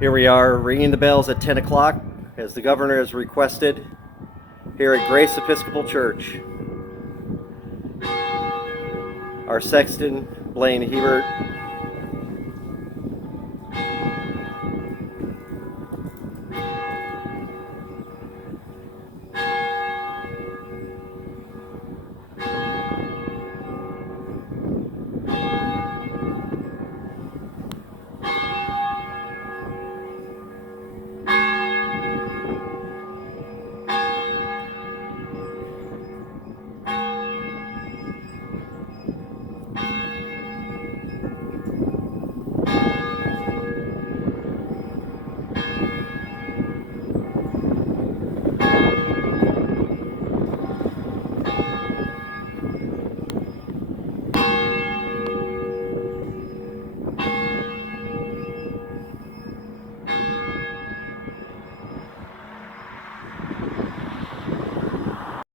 Here we are ringing the bells at 10 o'clock as the governor has requested here at Grace Episcopal Church. Our sexton, Blaine Hebert,